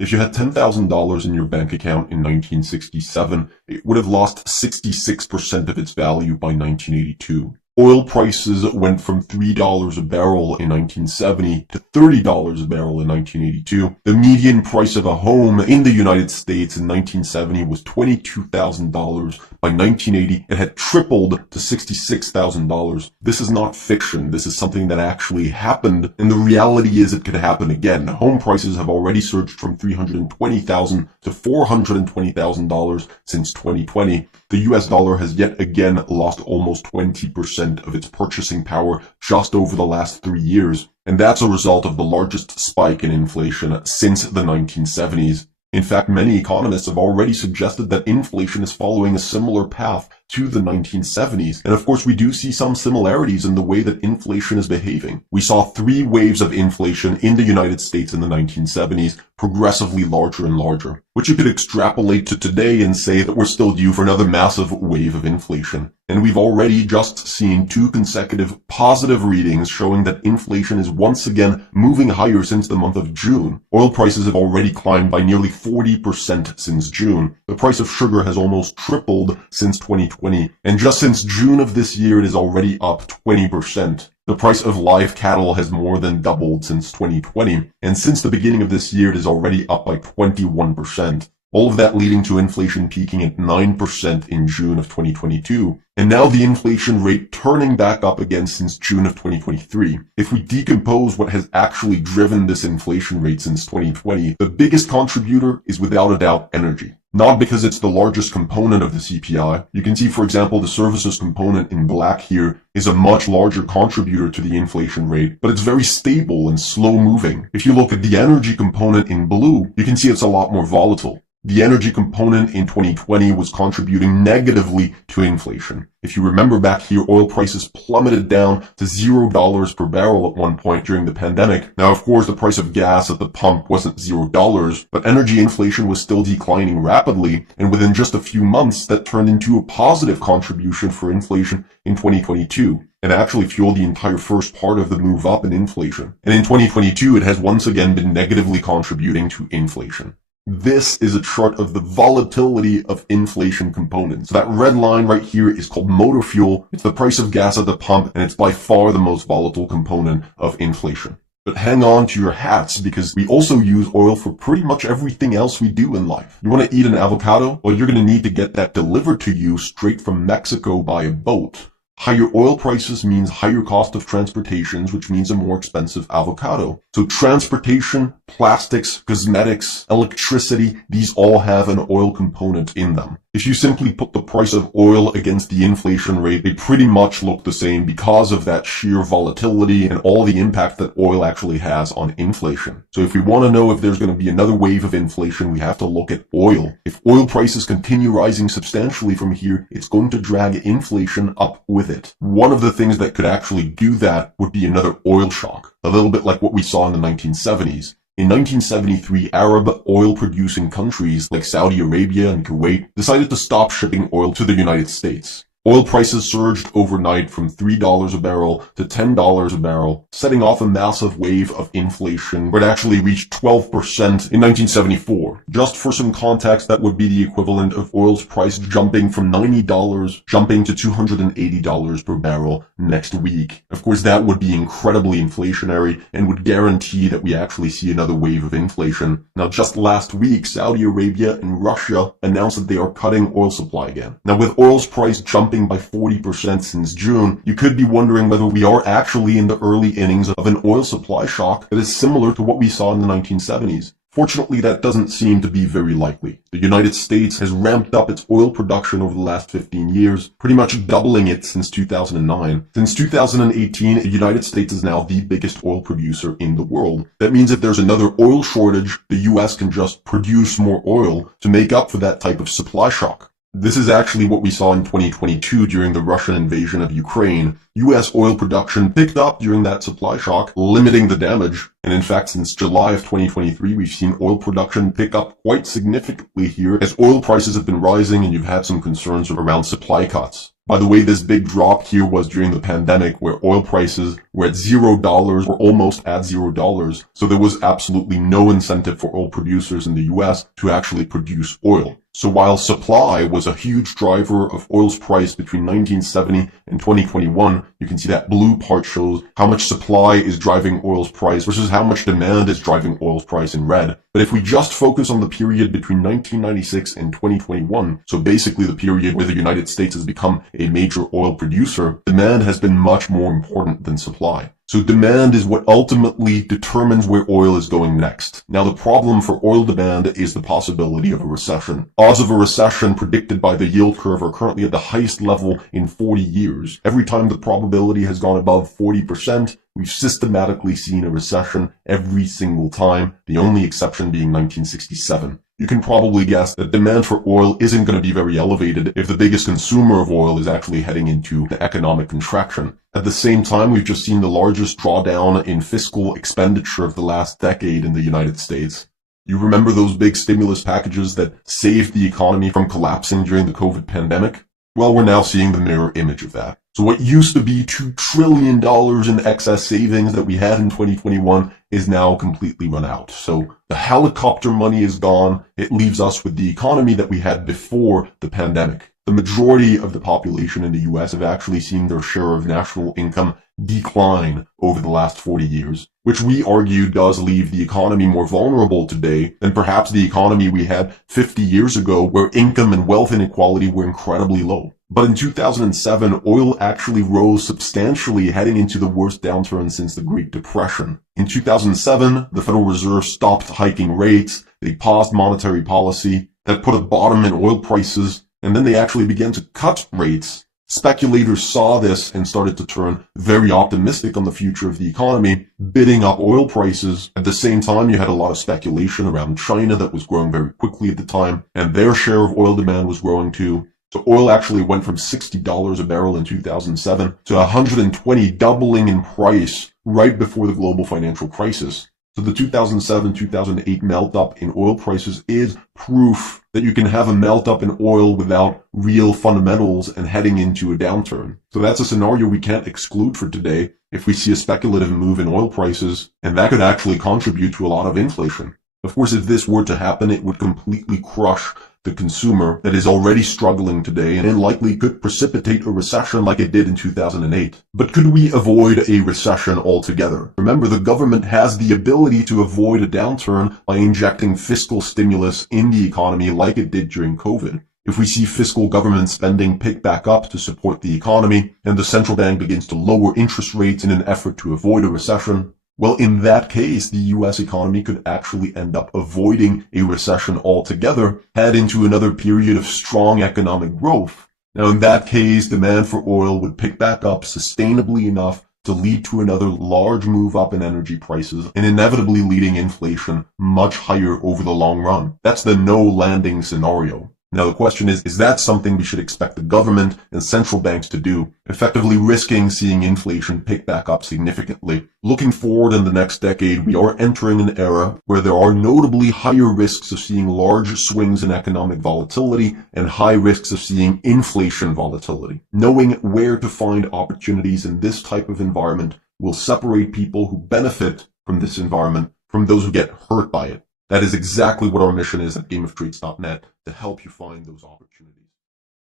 If you had $10,000 in your bank account in 1967, it would have lost 66% of its value by 1982. Oil prices went from $3 a barrel in 1970 to $30 a barrel in 1982. The median price of a home in the United States in 1970 was $22,000. By 1980, it had tripled to $66,000. This is not fiction. This is something that actually happened, and the reality is it could happen again. Home prices have already surged from $320,000 to $420,000 since 2020. The US dollar has yet again lost almost 20% of its purchasing power just over the last 3 years, and that's a result of the largest spike in inflation since the 1970s. In fact, many economists have already suggested that inflation is following a similar path to the 1970s. And of course, we do see some similarities in the way that inflation is behaving. We saw 3 waves of inflation in the United States in the 1970s, progressively larger and larger, which you could extrapolate to today and say that we're still due for another massive wave of inflation. And we've already just seen 2 consecutive positive readings showing that inflation is once again moving higher since the month of June. Oil prices have already climbed by nearly 40% since June. The price of sugar has almost tripled since 2020, and just since June of this year it is already up 20%. The price of live cattle has more than doubled since 2020, and since the beginning of this year it is already up by 21%. All of that leading to inflation peaking at 9% in June of 2022, and now the inflation rate turning back up again since June of 2023. If we decompose what has actually driven this inflation rate since 2020, the biggest contributor is without a doubt energy. Not because it's the largest component of the CPI. You can see, for example, the services component in black here is a much larger contributor to the inflation rate, but it's very stable and slow moving. If you look at the energy component in blue, you can see it's a lot more volatile. The energy component in 2020 was contributing negatively to inflation. If you remember back here, oil prices plummeted down to $0 per barrel at one point during the pandemic. Now, of course, the price of gas at the pump wasn't $0, but energy inflation was still declining rapidly, and within just a few months, that turned into a positive contribution for inflation in 2022. And actually fueled the entire first part of the move up in inflation. And in 2022, it has once again been negatively contributing to inflation. This is a chart of the volatility of inflation components. That red line right here is called motor fuel. It's the price of gas at the pump, and it's by far the most volatile component of inflation. But hang on to your hats, because we also use oil for pretty much everything else we do in life. You want to eat an avocado? Well, you're going to need to get that delivered to you straight from Mexico by a boat. Higher oil prices means higher cost of transportations, which means a more expensive avocado. So transportation, plastics, cosmetics, electricity, these all have an oil component in them. If you simply put the price of oil against the inflation rate, they pretty much look the same because of that sheer volatility and all the impact that oil actually has on inflation. So if we want to know if there's going to be another wave of inflation, we have to look at oil. If oil prices continue rising substantially from here, it's going to drag inflation up with it. One of the things that could actually do that would be another oil shock, a little bit like what we saw in the 1970s. In 1973, Arab oil-producing countries like Saudi Arabia and Kuwait decided to stop shipping oil to the United States. Oil prices surged overnight from $3 a barrel to $10 a barrel, setting off a massive wave of inflation where it actually reached 12% in 1974. Just for some context, that would be the equivalent of oil's price jumping from $90 jumping to $280 per barrel next week. Of course, that would be incredibly inflationary and would guarantee that we actually see another wave of inflation. Now, just last week, Saudi Arabia and Russia announced that they are cutting oil supply again. Now, with oil's price jumping by 40% since June, you could be wondering whether we are actually in the early innings of an oil supply shock that is similar to what we saw in the 1970s. Fortunately, that doesn't seem to be very likely. The United States has ramped up its oil production over the last 15 years, pretty much doubling it since 2009. Since 2018, the United States is now the biggest oil producer in the world. That means if there's another oil shortage, the US can just produce more oil to make up for that type of supply shock. This is actually what we saw in 2022 during the Russian invasion of Ukraine. US oil production picked up during that supply shock, limiting the damage. And in fact, since July of 2023, we've seen oil production pick up quite significantly here as oil prices have been rising and you've had some concerns around supply cuts. By the way, this big drop here was during the pandemic where oil prices were at $0 or almost at $0. So there was absolutely no incentive for oil producers in the US to actually produce oil. So while supply was a huge driver of oil's price between 1970 and 2021, you can see that blue part shows how much supply is driving oil's price versus how much demand is driving oil's price in red. But if we just focus on the period between 1996 and 2021, so basically the period where the United States has become a major oil producer, demand has been much more important than supply. So demand is what ultimately determines where oil is going next. Now the problem for oil demand is the possibility of a recession. Odds of a recession predicted by the yield curve are currently at the highest level in 40 years. Every time the probability has gone above 40%, we've systematically seen a recession every single time, the only exception being 1967. You can probably guess that demand for oil isn't going to be very elevated if the biggest consumer of oil is actually heading into the economic contraction. At the same time, we've just seen the largest drawdown in fiscal expenditure of the last decade in the United States. You remember those big stimulus packages that saved the economy from collapsing during the COVID pandemic? Well, we're now seeing the mirror image of that. So what used to be $2 trillion in excess savings that we had in 2021 is now completely run out. So the helicopter money is gone. It leaves us with the economy that we had before the pandemic. The majority of the population in the US have actually seen their share of national income decline over the last 40 years, which we argue does leave the economy more vulnerable today than perhaps the economy we had 50 years ago, where income and wealth inequality were incredibly low. But in 2007, oil actually rose substantially, heading into the worst downturn since the Great Depression. In 2007, the Federal Reserve stopped hiking rates, they paused monetary policy, that put a bottom in oil prices, and then they actually began to cut rates. Speculators saw this and started to turn very optimistic on the future of the economy, bidding up oil prices. At the same time, you had a lot of speculation around China that was growing very quickly at the time, and their share of oil demand was growing too. So oil actually went from $60 a barrel in 2007 to $120, doubling in price right before the global financial crisis. So the 2007-2008 melt-up in oil prices is proof that you can have a melt-up in oil without real fundamentals and heading into a downturn. So that's a scenario we can't exclude for today if we see a speculative move in oil prices, and that could actually contribute to a lot of inflation. Of course, if this were to happen, it would completely crush the consumer that is already struggling today and likely could precipitate a recession like it did in 2008. But could we avoid a recession altogether? Remember, the government has the ability to avoid a downturn by injecting fiscal stimulus in the economy like it did during COVID. If we see fiscal government spending pick back up to support the economy and the central bank begins to lower interest rates in an effort to avoid a recession, well, in that case, the US economy could actually end up avoiding a recession altogether, head into another period of strong economic growth. Now, in that case, demand for oil would pick back up sustainably enough to lead to another large move up in energy prices and inevitably leading inflation much higher over the long run. That's the no landing scenario. Now, the question is that something we should expect the government and central banks to do, effectively risking seeing inflation pick back up significantly? Looking forward in the next decade, we are entering an era where there are notably higher risks of seeing large swings in economic volatility and high risks of seeing inflation volatility. Knowing where to find opportunities in this type of environment will separate people who benefit from this environment from those who get hurt by it. That is exactly what our mission is at GameOfTrades.net, to help you find those opportunities.